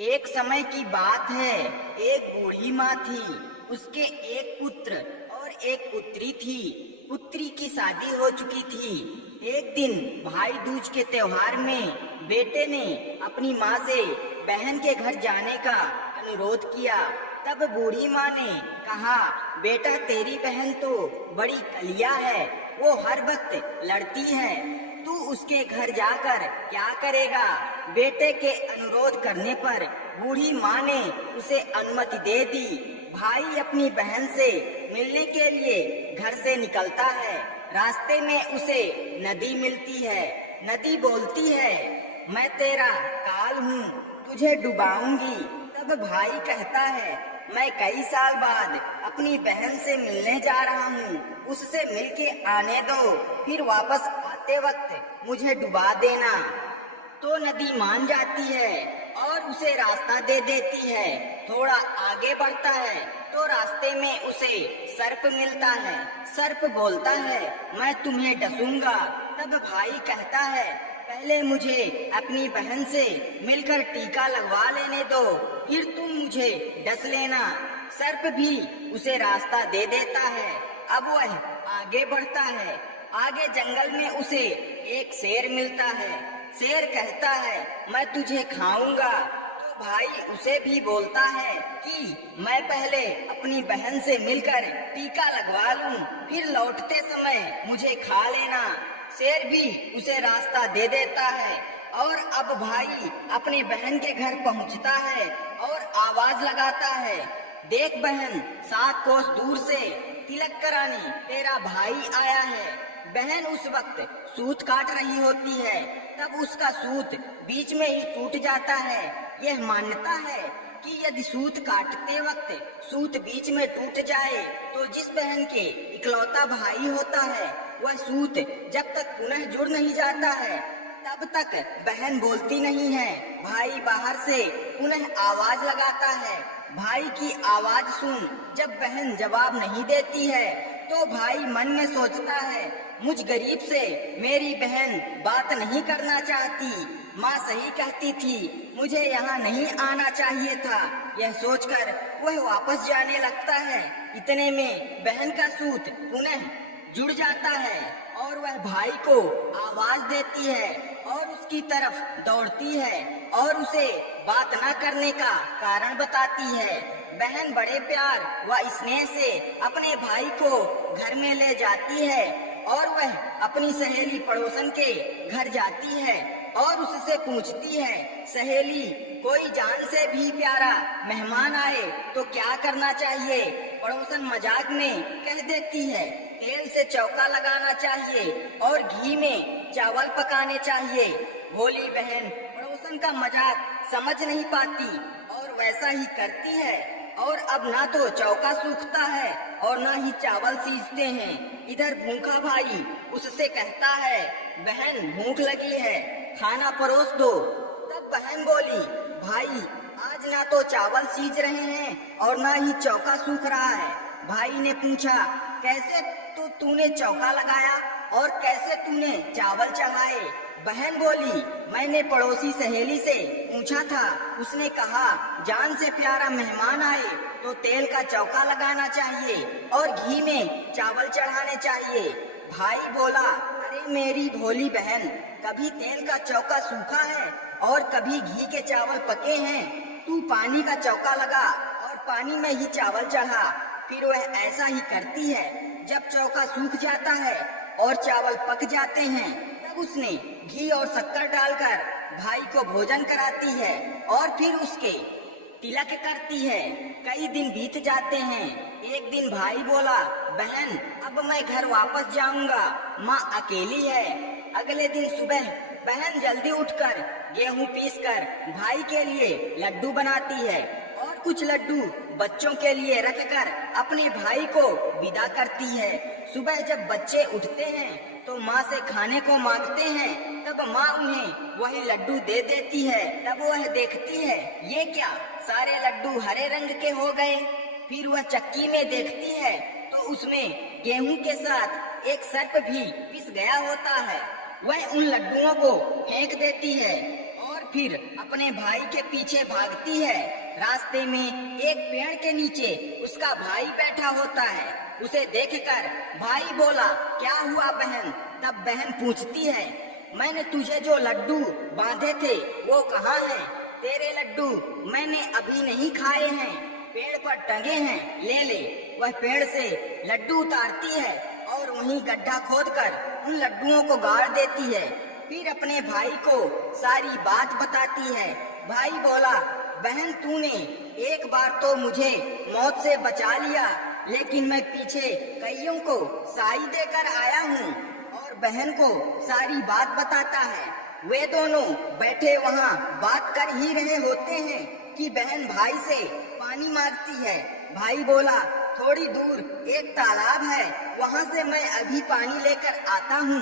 एक समय की बात है। एक बूढ़ी माँ थी। उसके एक पुत्र और एक पुत्री थी। पुत्री की शादी हो चुकी थी। एक दिन भाई दूज के त्योहार में बेटे ने अपनी माँ से बहन के घर जाने का अनुरोध किया। तब बूढ़ी माँ ने कहा, बेटा तेरी बहन तो बड़ी कलिया है, वो हर वक्त लड़ती है, तू उसके घर जाकर क्या करेगा। बेटे के अनुरोध करने पर बूढ़ी माँ ने उसे अनुमति दे दी। भाई अपनी बहन से मिलने के लिए घर से निकलता है। रास्ते में उसे नदी मिलती है। नदी बोलती है, मैं तेरा काल हूँ, तुझे डुबाऊंगी। तब भाई कहता है, मैं कई साल बाद अपनी बहन से मिलने जा रहा हूँ, उससे मिलके आने दो, फिर वापस आते वक्त मुझे डुबा देना। तो नदी मान जाती है और उसे रास्ता दे देती है। थोड़ा आगे बढ़ता है तो रास्ते में उसे सर्प मिलता है। सर्प बोलता है, मैं तुम्हें डसूंगा। तब भाई कहता है, पहले मुझे अपनी बहन से मिलकर टीका लगवा लेने दो, फिर तुम मुझे डस लेना। सर्प भी उसे रास्ता दे देता है। अब वह आगे बढ़ता है। आगे जंगल में उसे एक शेर मिलता है। शेर कहता है, मैं तुझे खाऊंगा। तो भाई उसे भी बोलता है कि मैं पहले अपनी बहन से मिलकर टीका लगवा लूं, फिर लौटते समय मुझे खा लेना। शेर भी उसे रास्ता दे देता है। और अब भाई अपनी बहन के घर पहुंचता है और आवाज लगाता है, देख बहन, 7 कोस दूर से तिलक कराने तेरा भाई आया है। बहन उस वक्त सूत काट रही होती है। तब उसका सूत बीच में ही टूट जाता है। यह मान्यता है कि यदि सूत काटते वक्त सूत बीच में टूट जाए तो जिस बहन के इकलौता भाई होता है वह सूत जब तक पुनः जुड़ नहीं जाता है तब तक बहन बोलती नहीं है। भाई बाहर से पुनः आवाज लगाता है। भाई की आवाज सुन जब बहन जवाब नहीं देती है तो भाई मन में सोचता है, मुझ गरीब से मेरी बहन बात नहीं करना चाहती। माँ सही कहती थी, मुझे यहाँ नहीं आना चाहिए था। यह सोचकर वह वापस जाने लगता है। इतने में बहन का सूत पुनः जुड़ जाता है और वह भाई को आवाज देती है और उसकी तरफ दौड़ती है और उसे बात न करने का कारण बताती है। बहन बड़े प्यार व स्नेह से अपने भाई को घर में ले जाती है और वह अपनी सहेली पड़ोसन के घर जाती है और उससे पूछती है, सहेली, कोई जान से भी प्यारा मेहमान आए तो क्या करना चाहिए। पड़ोसन मजाक में कह देती है, तेल से चौका लगाना चाहिए और घी में चावल पकाने चाहिए। भोली बहन पड़ोसन का मजाक समझ नहीं पाती और वैसा ही करती है और अब ना तो चौका सूखता है और ना ही चावल सीजते हैं। इधर भूखा भाई उससे कहता है, बहन भूख लगी है, खाना परोस दो। तब बहन बोली, भाई आज ना तो चावल सीज रहे हैं और ना ही चौका सूख रहा है। भाई ने पूछा, कैसे तो तूने चौका लगाया और कैसे तूने चावल चढ़ाए। बहन बोली, मैंने पड़ोसी सहेली से पूछा था, उसने कहा जान से प्यारा मेहमान आए तो तेल का चौका लगाना चाहिए और घी में चावल चढ़ाने चाहिए। भाई बोला, अरे मेरी भोली बहन, कभी तेल का चौका सूखा है और कभी घी के चावल पके हैं। तू पानी का चौका लगा और पानी में ही चावल चढ़ा। फिर वह ऐसा ही करती है। जब चौका सूख जाता है और चावल पक जाते हैं तब उसने घी और शक्कर डालकर भाई को भोजन कराती है और फिर उसके तिलक करती है। कई दिन बीत जाते हैं। एक दिन भाई बोला, बहन अब मैं घर वापस जाऊंगा, माँ अकेली है। अगले दिन सुबह बहन जल्दी उठकर गेहूं पीसकर भाई के लिए लड्डू बनाती है और कुछ लड्डू बच्चों के लिए रखकर अपने भाई को विदा करती है। सुबह जब बच्चे उठते हैं तो माँ से खाने को मांगते हैं। तब माँ उन्हें वही लड्डू दे देती है। तब वह देखती है, ये क्या, सारे लड्डू हरे रंग के हो गए। फिर वह चक्की में देखती है तो उसमें गेहूं के साथ एक सर्प भी पिस गया होता है। वह उन लड्डुओं को फेंक देती है और फिर अपने भाई के पीछे भागती है। रास्ते में एक पेड़ के नीचे उसका भाई बैठा होता है। उसे देखकर भाई बोला, क्या हुआ बहन? तब बहन पूछती है, मैंने तुझे जो लड्डू बांधे थे वो कहाँ है? तेरे लड्डू मैंने अभी नहीं खाए हैं, पेड़ पर टंगे हैं, ले ले। वह पेड़ से लड्डू उतारती है और वहीं गड्ढा खोदकर उन लड्डुओं को गाड़ देती है। फिर अपने भाई को सारी बात बताती है। भाई बोला, बहन तूने एक बार तो मुझे मौत से बचा लिया, लेकिन मैं पीछे कईयों को साई देकर आया हूँ। और बहन को सारी बात बताता है। वे दोनों बैठे वहाँ बात कर ही रहे होते हैं कि बहन भाई से पानी मांगती है। भाई बोला, थोड़ी दूर एक तालाब है, वहाँ से मैं अभी पानी लेकर आता हूँ।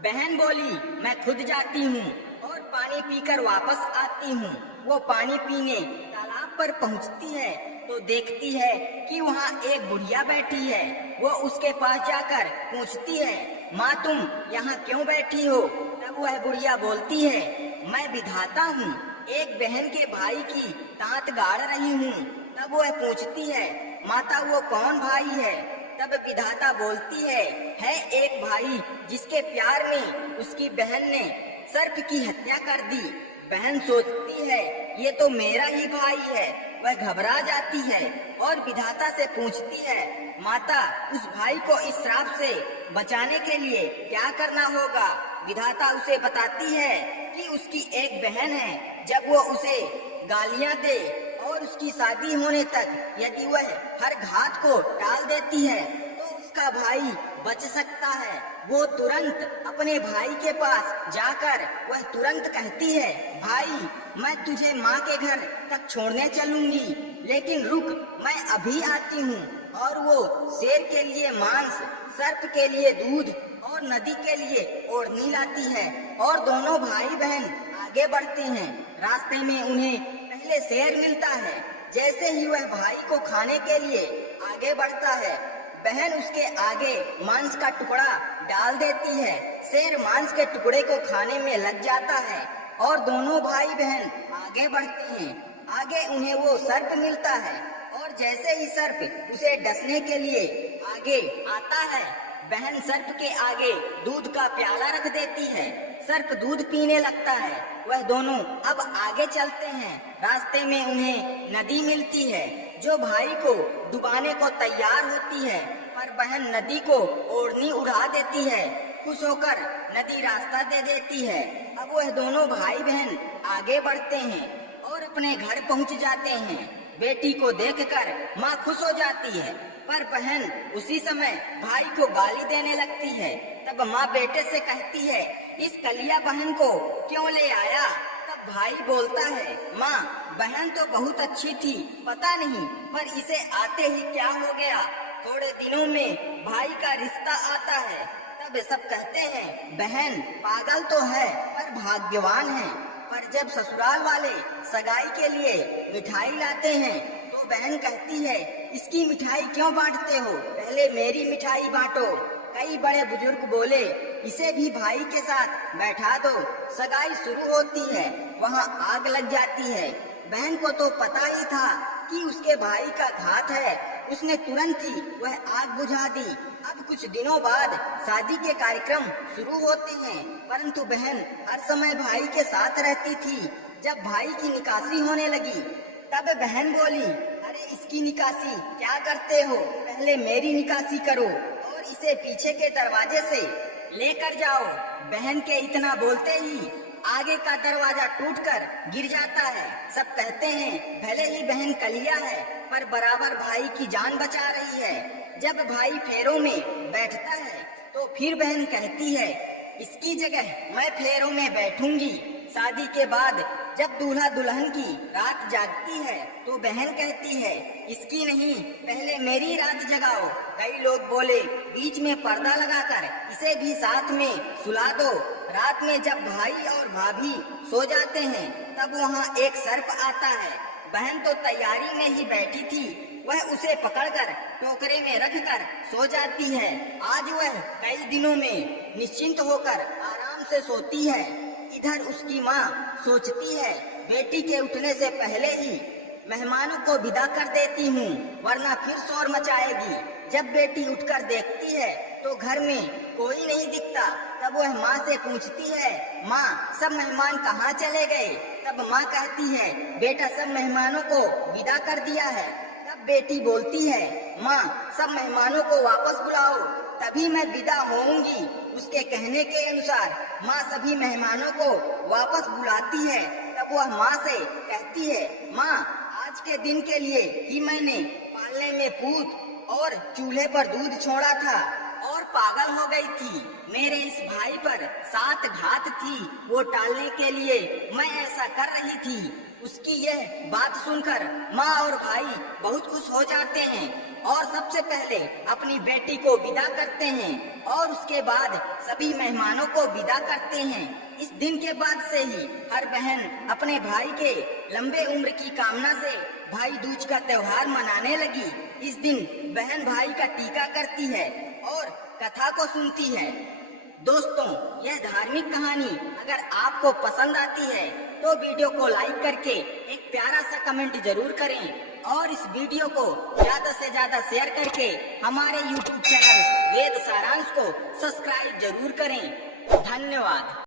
बहन बोली, मैं खुद जाती हूँ और पानी पीकर वापस आती हूँ। वो पानी पीने तालाब पर पहुँचती है तो देखती है कि वहाँ एक बुढ़िया बैठी है। वो उसके पास जाकर पूछती है, माँ तुम यहाँ क्यों बैठी हो? तब वह बुढ़िया बोलती है, मैं विधाता हूँ, एक बहन के भाई की तांत गाड़ रही हूँ। तब वह पूछती है, माता वो कौन भाई है? तब विधाता बोलती है एक भाई जिसके प्यार में उसकी बहन ने सर्प की हत्या कर दी। बहन सोचती है ये तो मेरा ही भाई है। वह घबरा जाती है और विधाता से पूछती है, माता उस भाई को इस श्राप से बचाने के लिए क्या करना होगा? विधाता उसे बताती है कि उसकी एक बहन है, जब वो उसे गालियां दे और उसकी शादी होने तक यदि वह हर घात को टाल देती है तो उसका भाई बच सकता है। वो तुरंत अपने भाई के पास जाकर वह तुरंत कहती है, भाई मैं तुझे माँ के घर तक छोड़ने चलूंगी, लेकिन रुक, मैं अभी आती हूँ। और वो शेर के लिए मांस, सर्प के लिए दूध और नदी के लिए ओढ़नी लाती है और दोनों भाई बहन आगे बढ़ते हैं। रास्ते में उन्हें पहले शेर मिलता है। जैसे ही वह भाई को खाने के लिए आगे बढ़ता है, बहन उसके आगे मांस का टुकड़ा डाल देती है। शेर मांस के टुकड़े को खाने में लग जाता है और दोनों भाई बहन आगे बढ़ते हैं। आगे उन्हें वो सर्प मिलता है और जैसे ही सर्प उसे डसने के लिए आगे आता है, बहन सर्प के आगे दूध का प्याला रख देती है। सर्प दूध पीने लगता है। वह दोनों अब आगे चलते हैं। रास्ते में उन्हें नदी मिलती है जो भाई को डुबाने को तैयार होती है, पर बहन नदी को ओढ़नी उड़ा देती है। खुश होकर नदी रास्ता दे देती है। अब वह दोनों भाई बहन आगे बढ़ते हैं और अपने घर पहुंच जाते हैं। बेटी को देखकर माँ खुश हो जाती है, पर बहन उसी समय भाई को गाली देने लगती है। तब माँ बेटे से कहती है, इस कलिया बहन को क्यों ले आया? तब भाई बोलता है, माँ बहन तो बहुत अच्छी थी, पता नहीं पर इसे आते ही क्या हो गया। थोड़े दिनों में भाई का रिश्ता आता है। तब सब कहते हैं, बहन पागल तो है पर भाग्यवान है। पर जब ससुराल वाले सगाई के लिए मिठाई लाते हैं तो बहन कहती है, इसकी मिठाई क्यों बांटते हो? पहले मेरी मिठाई बांटो। कई बड़े बुजुर्ग बोले, इसे भी भाई के साथ बैठा दो। सगाई शुरू होती है, वहाँ आग लग जाती है। बहन को तो पता ही था कि उसके भाई का घात है। उसने तुरंत ही वह आग बुझा दी। अब कुछ दिनों बाद शादी के कार्यक्रम शुरू होते हैं, परंतु बहन हर समय भाई के साथ रहती थी। जब भाई की निकासी होने लगी तब बहन बोली, अरे इसकी निकासी क्या करते हो? पहले मेरी निकासी करो और इसे पीछे के दरवाजे से लेकर जाओ। बहन के इतना बोलते ही आगे का दरवाजा टूटकर गिर जाता है। सब कहते हैं, भले ही बहन कलिया है पर बराबर भाई की जान बचा रही है। जब भाई फेरों में बैठता है तो फिर बहन कहती है, इसकी जगह मैं फेरों में बैठूंगी। शादी के बाद जब दूल्हा दुल्हन की रात जागती है तो बहन कहती है, इसकी नहीं, पहले मेरी रात जगाओ। कई लोग बोले, बीच में पर्दा लगाकर इसे भी साथ में सुला दो। रात में जब भाई और भाभी सो जाते हैं तब वहाँ एक सर्प आता है। बहन तो तैयारी में ही बैठी थी, वह उसे पकड़कर टोकरे में रखकर सो जाती है। आज वह कई दिनों में निश्चिंत होकर आराम से सोती है। इधर उसकी माँ सोचती है बेटी के उठने से पहले ही मेहमानों को विदा कर देती हूँ, वरना फिर शोर मचाएगी। जब बेटी उठकर देखती है तो घर में कोई नहीं दिखता। तब वह माँ से पूछती है, माँ सब मेहमान कहाँ चले गए? तब माँ कहती है, बेटा सब मेहमानों को विदा कर दिया है। तब बेटी बोलती है, माँ सब मेहमानों को वापस बुलाओ, तभी मैं विदा होऊंगी। उसके कहने के अनुसार माँ सभी मेहमानों को वापस बुलाती है। तब वह माँ से कहती है, माँ आज के दिन के लिए ही मैंने पालने में पूत और चूल्हे पर दूध छोड़ा था और पागल हो गई थी। मेरे इस भाई पर 7 घात थी, वो टालने के लिए मैं ऐसा कर रही थी। उसकी यह बात सुनकर माँ और भाई बहुत खुश हो जाते हैं और सबसे पहले अपनी बेटी को विदा करते हैं और उसके बाद सभी मेहमानों को विदा करते हैं। इस दिन के बाद से ही हर बहन अपने भाई के लंबे उम्र की कामना से भाई दूज का त्योहार मनाने लगी। इस दिन बहन भाई का टीका करती है और कथा को सुनती है। दोस्तों, यह धार्मिक कहानी अगर आपको पसंद आती है तो वीडियो को लाइक करके एक प्यारा सा कमेंट जरूर करें और इस वीडियो को ज्यादा से ज्यादा शेयर करके हमारे YouTube चैनल वेद सारांश को सब्सक्राइब जरूर करें। धन्यवाद।